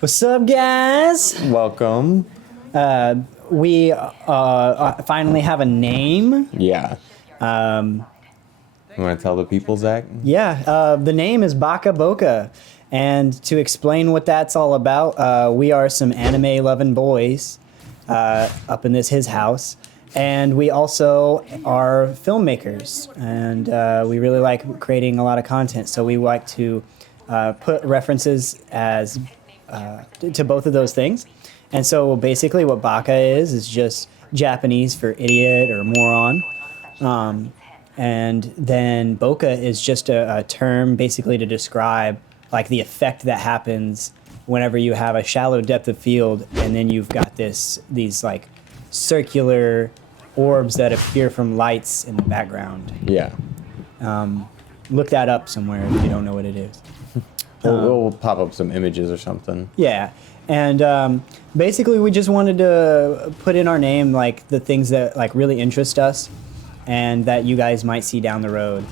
What's up, guys? Welcome. We finally have a name. Yeah. You want to tell the people, Zach? Yeah, the name is Baka Boca. And to explain what that's all about, we are some anime-loving boys up in his house. And we also are filmmakers. And we really like creating a lot of content. So we like to put references as to both of those things. And so basically what Baka is just Japanese for idiot or moron. And then bokeh is just a term basically to describe like the effect that happens whenever you have a shallow depth of field and then you've got these like circular orbs that appear from lights in the background. Yeah. Look that up somewhere if you don't know what it is. We'll pop up some images or something. Yeah. And basically we just wanted to put in our name like the things that like really interest us and that you guys might see down the road.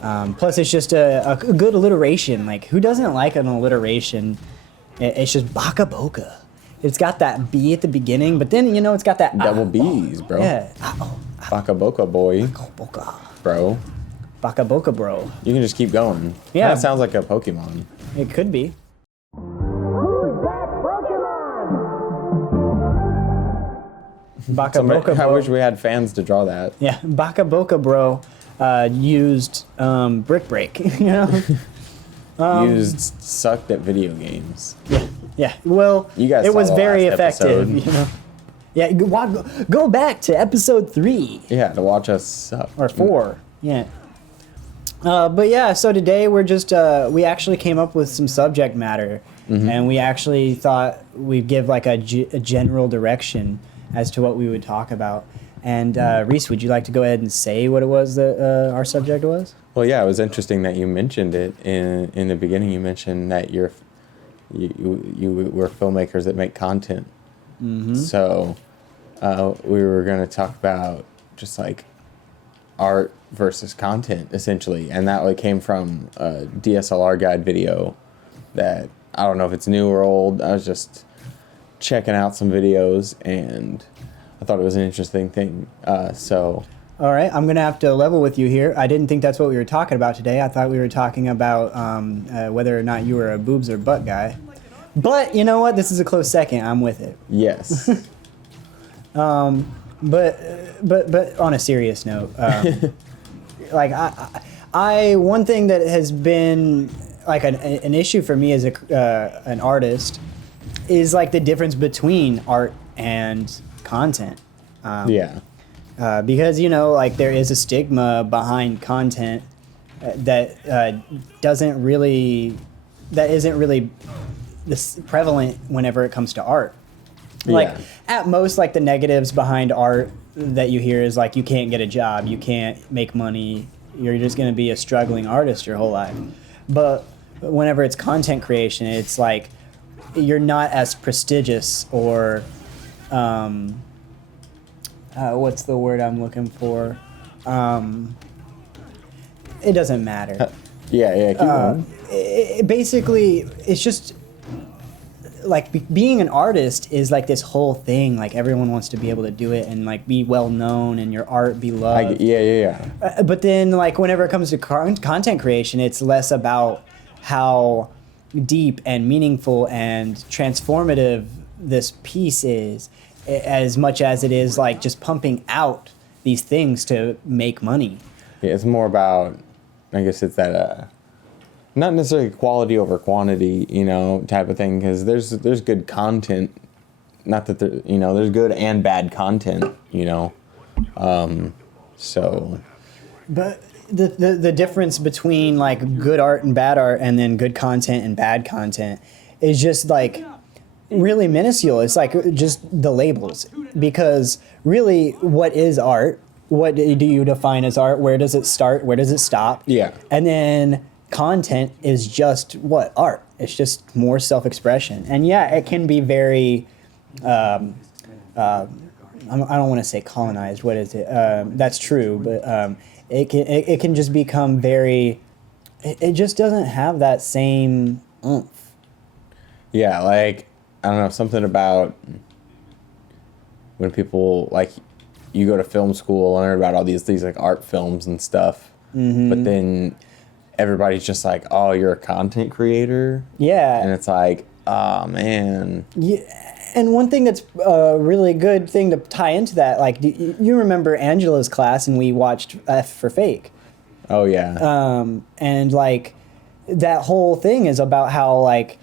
Plus, it's just a good alliteration. Like, who doesn't like an alliteration? It's just Baka Boca. It's got that B at the beginning, but then, it's got that... Double B's, bro. Yeah. Baka Boca, boy. Boca. Bro. Baka Boca, bro. You can just keep going. Yeah. That sounds like a Pokemon. It could be. Baka Boca, I bro. wish we had fans to draw that. Yeah, Baka Boca, bro, used Brick Break, Used sucked at video games. Yeah, well, You guys it saw was the very last effective, episode. Yeah, go back to episode 3 Yeah, to watch us suck. or 4. Yeah. But yeah, so today we're just we actually came up with some subject matter, and we actually thought we'd give like a general direction as to what we would talk about. And Reese, would you like to go ahead and say what it was that our subject was? Well, yeah, it was interesting that you mentioned it in the beginning. You mentioned that you were filmmakers that make content. Mm-hmm. So we were going to talk about just like art versus content, essentially. And that came from a DSLR guide video that, I don't know if it's new or old. I was just checking out some videos, and I thought it was an interesting thing. All right, I'm going to have to level with you here. I didn't think that's what we were talking about today. I thought we were talking about whether or not you were a boobs or butt guy. But you know what? This is a close second. I'm with it. Yes. But on a serious note, like I one thing that has been like an issue for me as an artist is like the difference between art and content. Yeah. Because like there is a stigma behind content that isn't really this prevalent whenever it comes to art. Like at most, like the negatives behind art that you hear is like you can't get a job, you can't make money, you're just going to be a struggling artist your whole life. But whenever it's content creation, it's like you're not as prestigious or what's the word I'm looking for? It doesn't matter. Yeah, keep going. Basically, it's just like being an artist is like this whole thing. Like everyone wants to be able to do it and like be well known and your art be loved. Yeah. But then like whenever it comes to content creation, it's less about how deep and meaningful and transformative this piece is, as much as it is like just pumping out these things to make money. Yeah, it's more about, I guess it's that, not necessarily quality over quantity, type of thing, because there's good content, not that there's good and bad content, so. But the difference between like good art and bad art and then good content and bad content is just like really minuscule. It's like just the labels, because really what is art? What do you define as art? Where does it start? Where does it stop? Yeah. And then content is just what? Art. It's just more self-expression. And yeah, it can be very, I don't want to say colonized. What is it? That's true, but it can just become very, it just doesn't have that same oomph. Yeah, like I don't know, something about when people like you go to film school and learn about all these like art films and stuff, but then everybody's just like, "Oh, you're a content creator," Yeah. and it's like, "Oh man, Yeah, and one thing that's a really good thing to tie into that, like, you remember Angela's class, and we watched F for Fake, oh yeah, and like that whole thing is about how like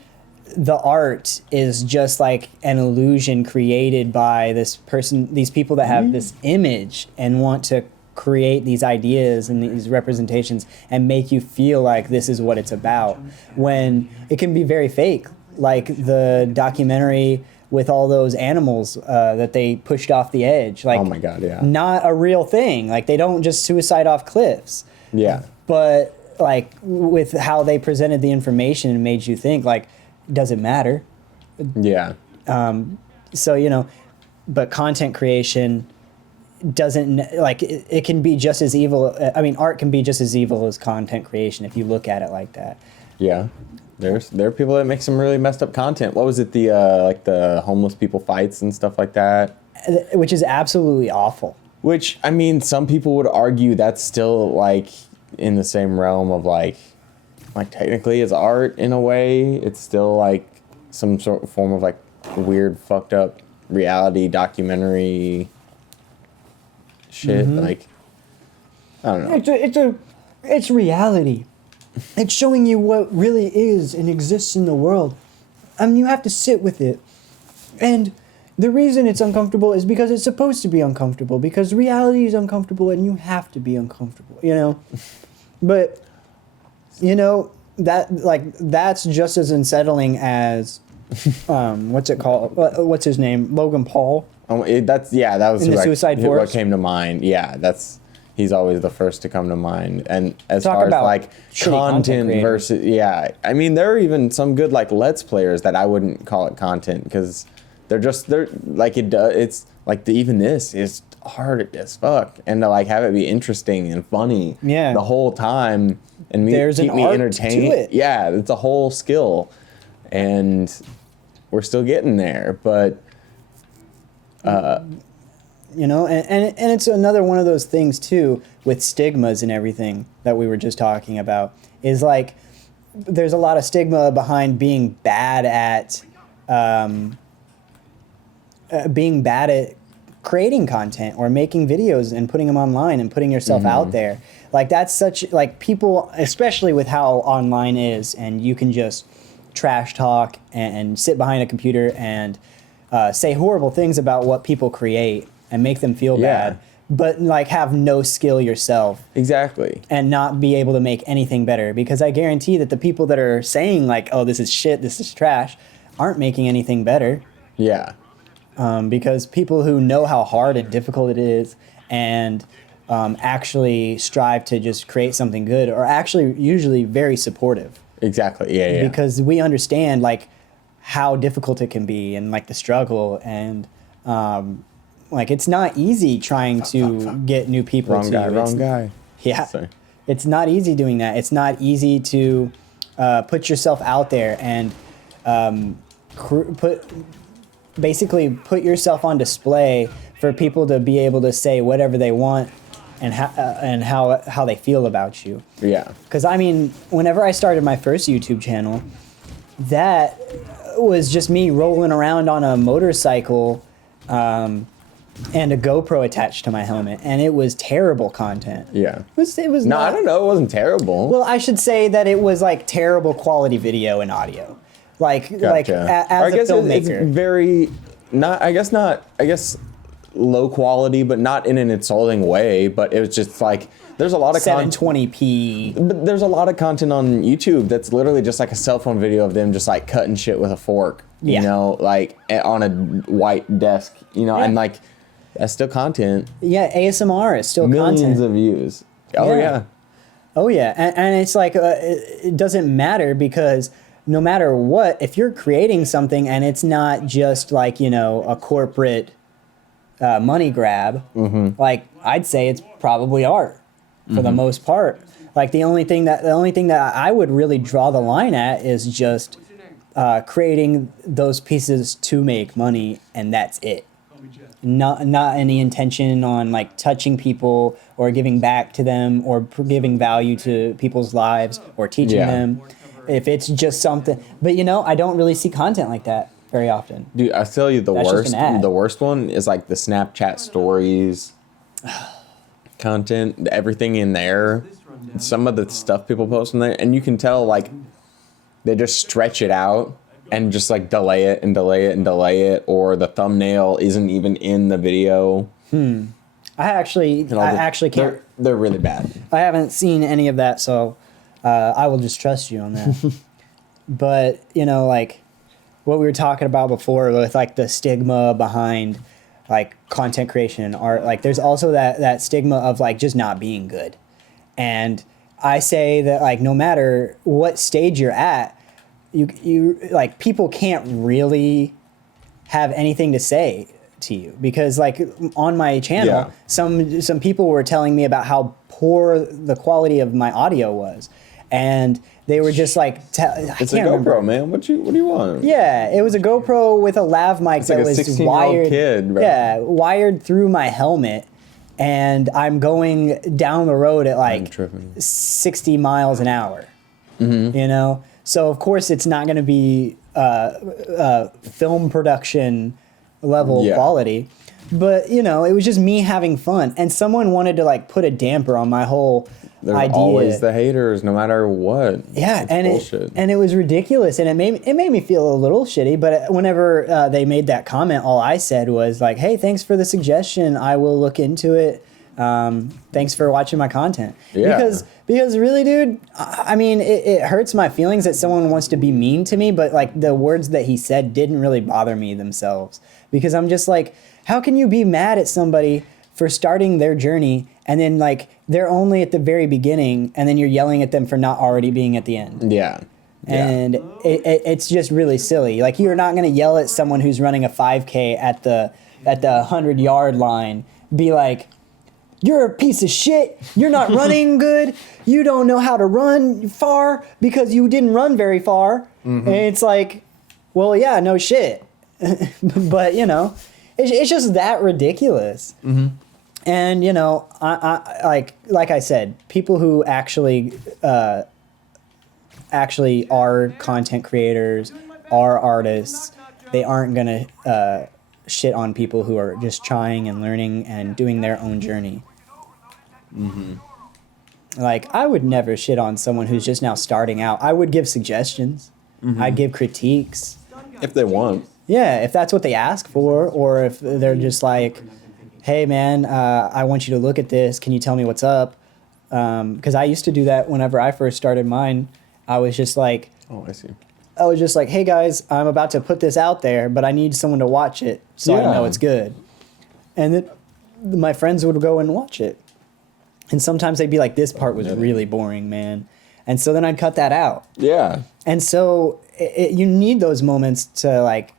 the art is just like an illusion created by this person, these people that have this image and want to create these ideas and these representations and make you feel like this is what it's about, when it can be very fake, like the documentary with all those animals that they pushed off the edge, like, oh my god, yeah, not a real thing, like they don't just suicide off cliffs, yeah, but like with how they presented the information, it made you think like, does it matter? yeah, So, you know, but content creation doesn't, like, it can be just as evil. I mean, art can be just as evil as content creation if you look at it like that. yeah. There are people that make some really messed up content. What was it, the like the homeless people fights and stuff like that? Which is absolutely awful. Which, I mean, some people would argue that's still like in the same realm of like technically it's art in a way. It's still like some sort of form of like weird fucked up reality documentary shit. Like, I don't know. It's reality. It's showing you what really is and exists in the world. I mean, you have to sit with it. And the reason it's uncomfortable is because it's supposed to be uncomfortable, because reality is uncomfortable and you have to be uncomfortable, you know? But, you know, that's just as unsettling as, what's it called? What's his name? Logan Paul. That was In the who Suicide what Forest? came to mind. Yeah, he's always the first to come to mind. And as Talk far as about like shitty content content creators. versus, yeah, I mean there are even some good like Let's Players that I wouldn't call it content because they're like it's like even this is hard as fuck, and to like have it be interesting and funny Yeah. the whole time and There's keep an me art entertained. to it. Yeah, it's a whole skill, and we're still getting there, but. You know, and it's another one of those things too with stigmas and everything that we were just talking about, is like there's a lot of stigma behind being bad at creating content or making videos and putting them online and putting yourself out there. Like that's such, like, people, especially with how online is, and you can just trash talk and sit behind a computer and say horrible things about what people create and make them feel Yeah. bad, but like have no skill yourself Exactly. and not be able to make anything better. Because I guarantee that the people that are saying like, oh, this is shit, this is trash, aren't making anything better. Yeah. Because people who know how hard and difficult it is and actually strive to just create something good are actually usually very supportive. Exactly. Yeah. Yeah. Because we understand like how difficult it can be and like the struggle, and like it's not easy trying to get new people Wrong to guy. you. Wrong guy. Yeah. Sorry. It's not easy doing that. It's not easy to put yourself out there and put yourself on display for people to be able to say whatever they want and how they feel about you. Yeah. Because I mean, whenever I started my first YouTube channel, that was just me rolling around on a motorcycle and a GoPro attached to my helmet, and it was terrible content. Yeah. It was No, not, I don't know. It wasn't terrible. Well, I should say that it was like terrible quality video and audio. Like Gotcha. as a It's filmmaker. very not. I guess low quality, but not in an insulting way. But it was just like there's a lot of content. 720p. But there's a lot of content on YouTube that's literally just like a cell phone video of them just like cutting shit with a fork. Yeah. You know, like on a white desk. You know, Yeah. and like that's still content. Yeah, ASMR is still Millions content. of views. Oh Yeah. yeah. Oh yeah, and it's like it doesn't matter, because no matter what, if you're creating something and it's not just like, you know, a corporate money grab, like I'd say it's probably art for the most part. Like the only thing that I would really draw the line at is just creating those pieces to make money, and that's it. Not any intention on like touching people or giving back to them or giving value to people's lives or teaching Yeah. them. If it's just something, but you know, I don't really see content like that very often. Dude, I tell you, That's just an ad. the worst one is like the Snapchat stories content, everything in there. Some of the stuff people post in there, and you can tell like they just stretch it out and just like delay it and delay it and delay it, or the thumbnail isn't even in the video. I actually can't. They're really bad. I haven't seen any of that, so I will just trust you on that. But you know, like what we were talking about before with like the stigma behind like content creation and art, like there's also that stigma of like just not being good. And I say that like no matter what stage you're at, you like people can't really have anything to say to you, because like on my channel, Yeah. some people were telling me about how poor the quality of my audio was, and they were just like, It's a GoPro, man. What do you want? Yeah, it was a GoPro with a lav mic It's that like a was 16-year-old wired. kid, bro. Yeah, wired through my helmet, and I'm going down the road at like tripping. 60 miles an hour. Mm-hmm. You know, so of course it's not going to be film production level Yeah. quality, but you know, it was just me having fun, and someone wanted to like put a damper on my whole There's idea. always the haters, no matter what. Yeah, It's and bullshit. it was ridiculous, and it made me feel a little shitty. But whenever they made that comment, all I said was like, "Hey, thanks for the suggestion. I will look into it. Thanks for watching my content." Yeah. Because really, dude, I mean, it hurts my feelings that someone wants to be mean to me, but like the words that he said didn't really bother me themselves, because I'm just like, how can you be mad at somebody for starting their journey and then like they're only at the very beginning, and then you're yelling at them for not already being at the end? Yeah. Yeah. And it's just really silly. Like, you're not going to yell at someone who's running a 5K at the 100-yard line, be like, "You're a piece of shit. You're not running good. You don't know how to run far because you didn't run very far." Mm-hmm. And it's like, well, yeah, no shit. But, you know, it's just that ridiculous. Mm-hmm. And, you know, I like I said, people who actually are content creators, are artists, they aren't going to shit on people who are just trying and learning and doing their own journey. Mm-hmm. Like, I would never shit on someone who's just now starting out. I would give suggestions. Mm-hmm. I'd give critiques. If they want. Yeah, if that's what they ask for, or if they're just like, "Hey, man, I want you to look at this. Can you tell me what's up?" Because I used to do that whenever I first started mine. I was just like, Oh, I see. "Hey, guys, I'm about to put this out there, but I need someone to watch it so I Yeah. know it's good." And then my friends would go and watch it. And sometimes they'd be like, "This part was really boring, man." And so then I'd cut that out. Yeah. And so you need those moments to like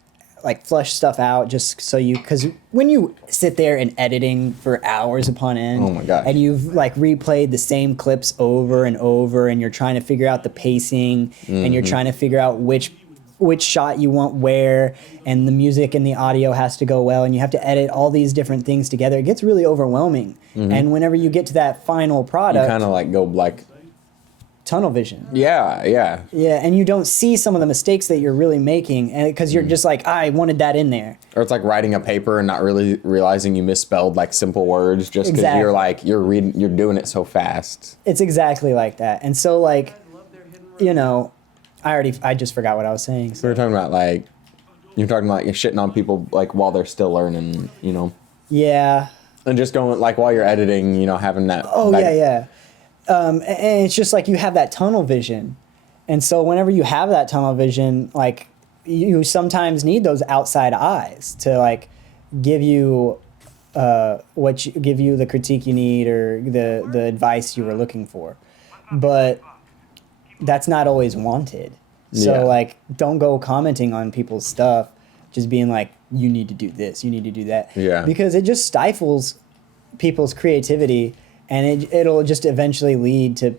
flush stuff out, just so because when you sit there and editing for hours upon end, Oh my gosh. and you've like replayed the same clips over and over, and you're trying to figure out the pacing, and you're trying to figure out which shot you want where, and the music and the audio has to go well, and you have to edit all these different things together, it gets really overwhelming. And whenever you get to that final You product, kind of like go like, tunnel vision. yeah. Yeah, and you don't see some of the mistakes that you're really making, and because you're just like, "I wanted that in there." Or it's like writing a paper and not really realizing you misspelled like simple words just because Exactly. you're like, you're doing it so fast. It's exactly like that. And so, like, you know, I just forgot what I was saying. So we're talking about like, you're talking about you're shitting on people like while they're still learning, you know, Yeah. and just going like while you're editing, you know, having that. Oh, that- yeah. And it's just like you have that tunnel vision. And so whenever you have that tunnel vision, like, you sometimes need those outside eyes to like give you give you the critique you need, or the advice you were looking for. But that's not always wanted. So Yeah. like, don't go commenting on people's stuff, just being like, "You need to do this, you need to do that." Yeah. Because it just stifles people's creativity, and it'll just eventually lead to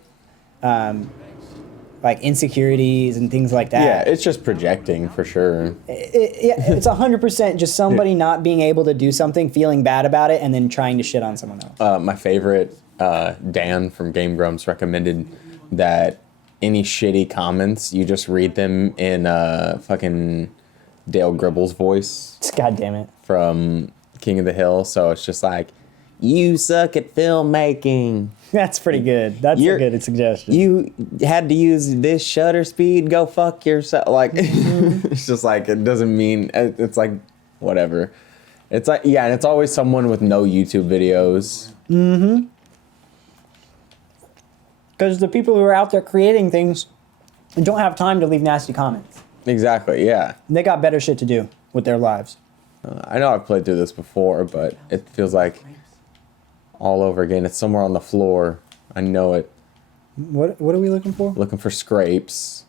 like insecurities and things like Yeah, that. it's just projecting for sure. It's 100% just somebody not being able to do something, feeling bad about it, and then trying to shit on someone else. My favorite, Dan from Game Grumps, recommended that any shitty comments, you just read them in fucking Dale Gribble's voice God damn it. from King of the Hill. So it's just like, you suck at filmmaking. That's pretty good. That's You're- a good suggestion. You had to use this shutter speed. Go fuck yourself. Like, it's just like, it doesn't mean, it's like, whatever. It's like, yeah, and it's always someone with no YouTube videos. Because the people who are out there creating things don't have time to leave nasty comments. Exactly, yeah. They got better shit to do with their lives. I know I've played through this before, but it feels like all over again. It's somewhere on the floor. I know it. What are we looking for? Looking for scrapes.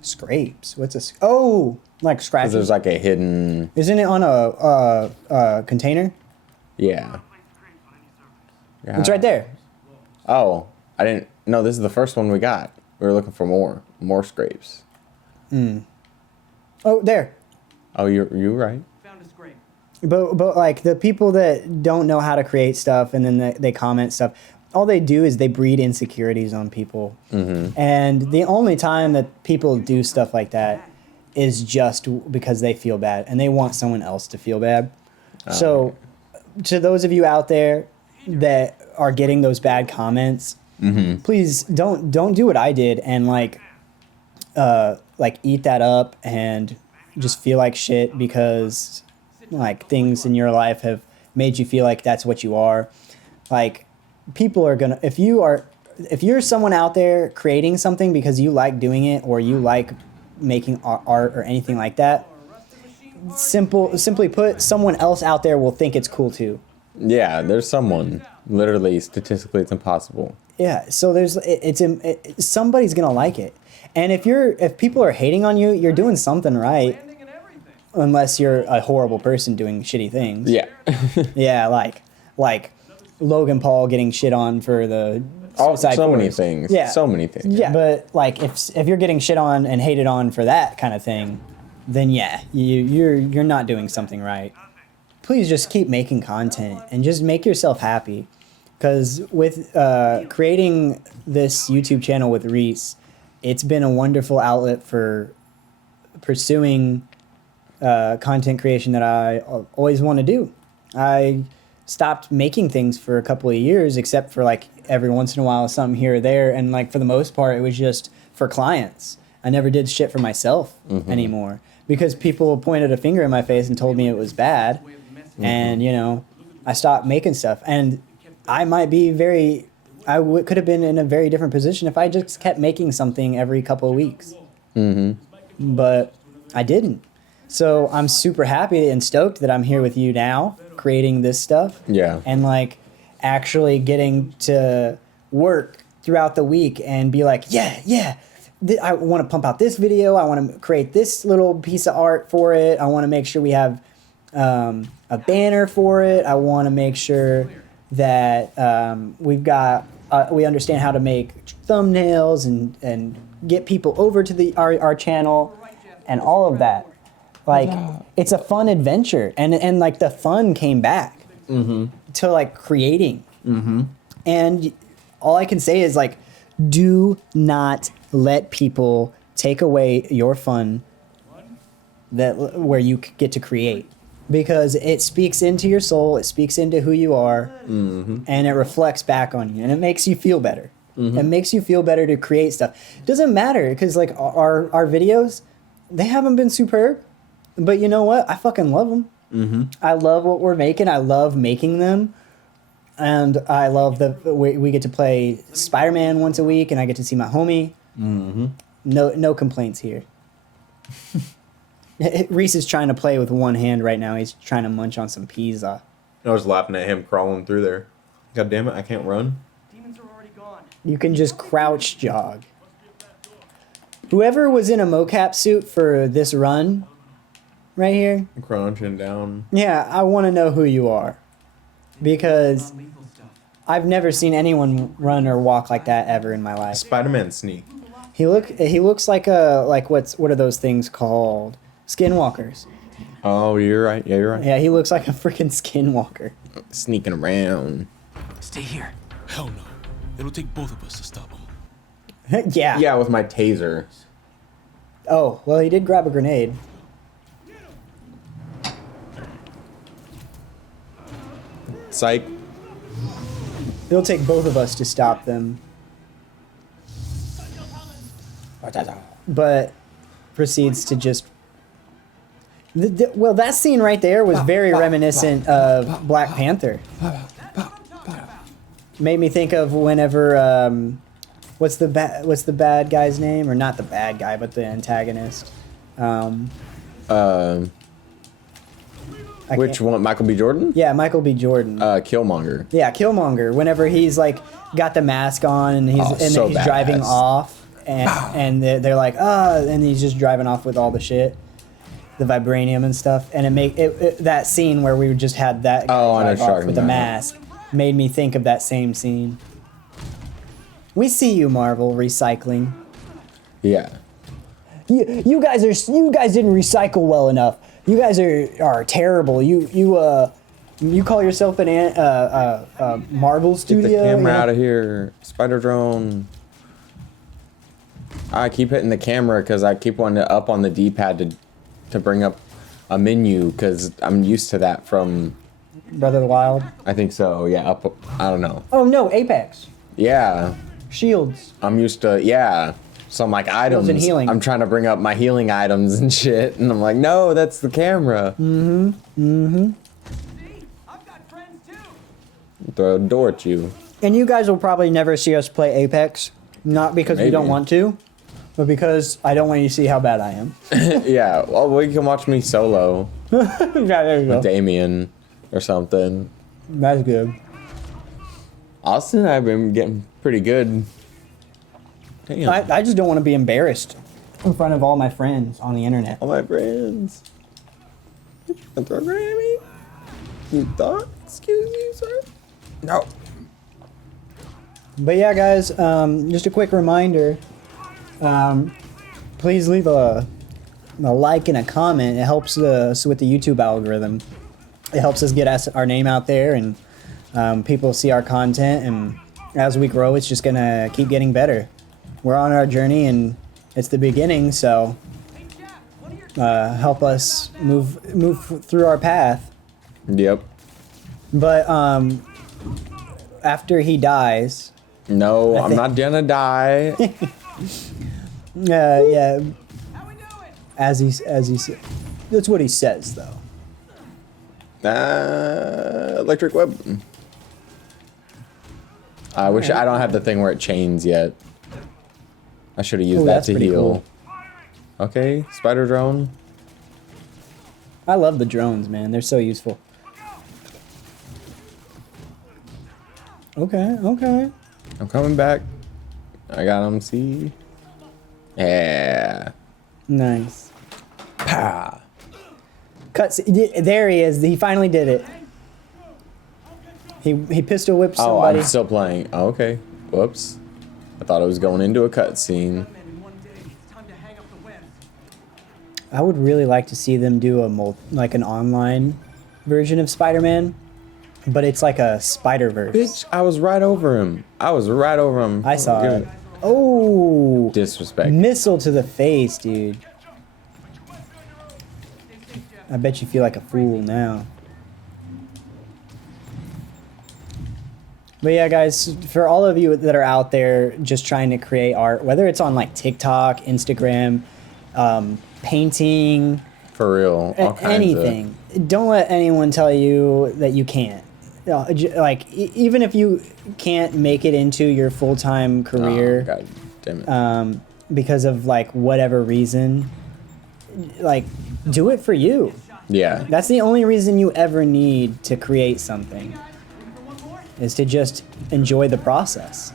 Scrapes. What's a... Oh! Like 'Cause scratches? there's like a hidden, Isn't it on a container? yeah. It's right there. Oh, I didn't. No, this is the first one we got. We were looking for more scrapes. Oh, there. Oh, you're right. Found a scrape. But like the people that don't know how to create stuff and then they comment stuff, all they do is they breed insecurities on people. And the only time that people do stuff like that is just because they feel bad and they want someone else to feel bad. So to those of you out there that are getting those bad comments, please don't do what I did and like eat that up and just feel like shit because like things in your life have made you feel like that's what you are. Like people are gonna, if you're someone out there creating something because you like doing it or you like making art or anything like that, simply put, someone else out there will think it's cool too. Yeah, there's someone. Literally, statistically, it's impossible. Yeah, so somebody's gonna like it, and if people are hating on you, you're doing something right, Landing and everything. unless you're a horrible person doing shitty things. Yeah. Yeah, like Logan Paul getting shit on for the Suicide so many Force. things. Yeah, So many things. Yeah, but like if you're getting shit on and hated on for that kind of thing, then yeah, you're not doing something right. Please just keep making content and just make yourself happy. Because with creating this YouTube channel with Reese, it's been a wonderful outlet for pursuing content creation that I always want to do. I stopped making things for a couple of years, except for like every once in a while something here or there. And like for the most part, it was just for clients. I never did shit for myself anymore because people pointed a finger in my face and told me it was bad. And, you know, I stopped making stuff. And I might be could have been in a very different position if I just kept making something every couple of weeks. But I didn't. So I'm super happy and stoked that I'm here with you now, creating this stuff. Yeah. And like actually getting to work throughout the week and be like, yeah, I want to pump out this video. I want to create this little piece of art for it. I want to make sure we have a banner for it. I want to make sure that we understand how to make thumbnails and get people over to our channel and all of that. Like it's a fun adventure and like the fun came back to like creating. And all I can say is like, do not let people take away your fun where you get to create. Because it speaks into your soul, it speaks into who you are, and it reflects back on you, and it makes you feel better. It makes you feel better to create stuff. It doesn't matter, because like our videos, they haven't been superb, but you know what? I fucking love them. I love what we're making. I love making them, and I love we get to play Spider-Man once a week, and I get to see my homie. No complaints here. Reese is trying to play with one hand right now. He's trying to munch on some pizza. I was laughing at him crawling through there. God damn it, I can't run. Demons are already gone. You can just crouch jog. Whoever was in a mocap suit for this run, right here, I'm crouching down. yeah, I want to know who you are. Because Lethal stuff. I've never seen anyone run or walk like that ever in my life. Spider-Man sneak. He looks like what are those things called? Skinwalkers. Oh, you're right. Yeah, you're right. Yeah, he looks like a freaking skinwalker. Sneaking around. Stay here. Hell no. It'll take both of us to stop him. Yeah. Yeah, with my taser. Oh, well, he did grab a grenade. Psych. It'll take both of us to stop them. But proceeds to just. Well, that scene right there was very reminiscent of Black Panther. Made me think of whenever what's the bad guy's name, or not the bad guy, but the antagonist. I Which can't- one? Michael B. Jordan? Yeah, Michael B. Jordan. Killmonger. Yeah, Killmonger. Whenever he's like got the mask on and he's Oh, and so he's driving badass. off and they're like and he's just driving off with all the shit, the vibranium and stuff, and that scene where we just had that guy Oh, I know drive what you're off talking with the about. mask made me think of that same scene. We see you, Marvel, recycling. Yeah. You guys didn't recycle well enough. You guys are terrible. You call yourself an Marvel Get studio? the camera you know? out of here. Spider drone. I keep hitting the camera because I keep wanting to up on the D-pad to bring up a menu because I'm used to that from. Brother of the Wild. I think so. Yeah. Up. I don't know. Oh no, Apex. Yeah. Shields. I'm used to. Yeah. Some like items. and healing. I'm trying to bring up my healing items and shit, and I'm like, no, that's the camera. See? I've got friends too. Throw a door at you. And you guys will probably never see us play Apex. Not because we don't Maybe. want to, but because I don't want you to see how bad I am. Yeah. Well, you can watch me solo Yeah, there you go. with Damien or something. That's good. Austin and I have been getting pretty good. Damn. I just don't want to be embarrassed in front of all my friends on the internet. All my friends. A throw grenade at me? You thought? Excuse you, sir? No. But yeah, guys, just a quick reminder. Please leave a like and a comment. It helps us with the YouTube algorithm. It helps us get our name out there, and people see our content. And as we grow, it's just gonna keep getting better. We're on our journey, and it's the beginning. So help us move through our path. Yep. But after he dies, No, I'm think- not gonna die. yeah, How we doing? as he said, that's what he says though. Electric web. I wish I don't have the thing where it chains yet. I should have used Ooh, that that's to pretty heal. Okay, spider drone. I love the drones, man. They're so useful. Okay. I'm coming back. I got him. See. Yeah. Nice. Pa. Cuts. There he is. He finally did it. He pistol whipped Oh, somebody. I'm still playing. Oh, okay. Whoops. I thought it was going into a cutscene. Man, in one day, it's time to hang up the web. I would really like to see them do like an online version of Spider-Man, but it's like a Spider-Verse. Bitch, I was right over him. I saw Give it. me- Oh, Disrespect. missile to the face, dude. I bet you feel like a fool now. But yeah, guys, for all of you that are out there just trying to create art, whether it's on like TikTok, Instagram, painting, For real. All kinds anything, don't let anyone tell you that you can't. Like, even if you can't make it into your full-time of. career, Oh, God damn it. because of like whatever reason, like, do it for you. Yeah. That's the only reason you ever need to create something, is to just enjoy the process.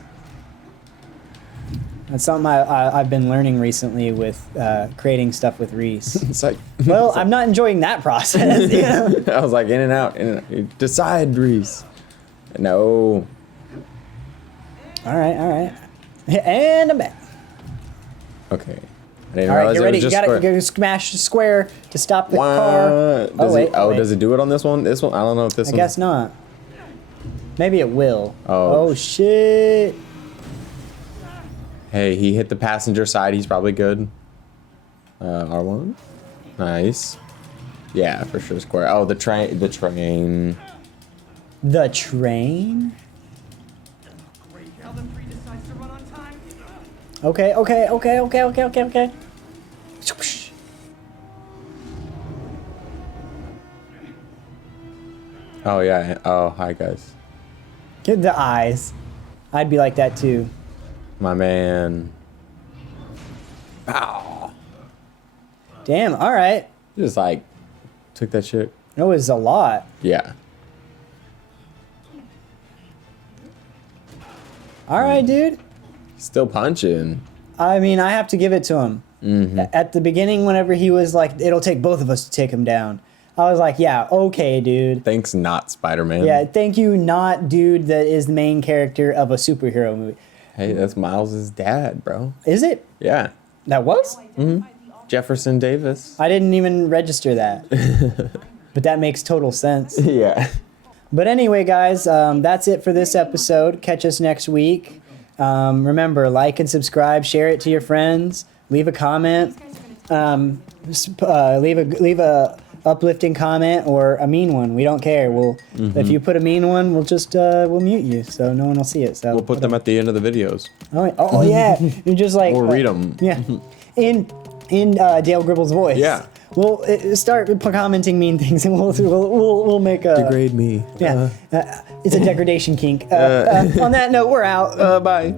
That's something I've been learning recently with creating stuff with Reese. It's like. Well, I'm not enjoying that process. You know? I was like in and out. Decide, Reese. No. All right. And I'm back. Okay. I didn't All right, realize get it ready. was You just gotta square. go smash the square to stop the car. Wait, wait. does it do it on this one? This one? I don't know if this I one. guess not. Maybe it will. Oh. Oh shit. Hey, he hit the passenger side. He's probably good. R1. Nice. Yeah, for sure. Square. Oh, the train. The train. The train? Great. Now them 3 decides to run on time. Okay. Oh yeah. Oh, hi guys. Get the eyes. I'd be like that too. My man. Ow. Damn, alright. Just like took that shit. It was a lot. Yeah. Alright, dude. Still punching. I mean, I have to give it to him. At the beginning, whenever he was like, it'll take both of us to take him down, I was like, yeah, okay, dude. Thanks, not Spider-Man. Yeah, thank you, not dude that is the main character of a superhero movie. Hey, that's Miles's dad, bro. Is it? Yeah. That was? Jefferson Davis. I didn't even register that. But that makes total sense. Yeah. But anyway, guys, that's it for this episode. Catch us next week. Remember, like and subscribe, share it to your friends, leave a comment, leave a uplifting comment or a mean one. We don't care. We'll if you put a mean one, we'll just we'll mute you so no one will see it. So We'll put them at the end of the videos. Oh yeah, you're just like We'll read them. Yeah, in Dale Gribble's voice. Yeah. We'll start commenting mean things, and we'll make a Degrade me. yeah. It's a degradation kink. On that note, we're out. Bye.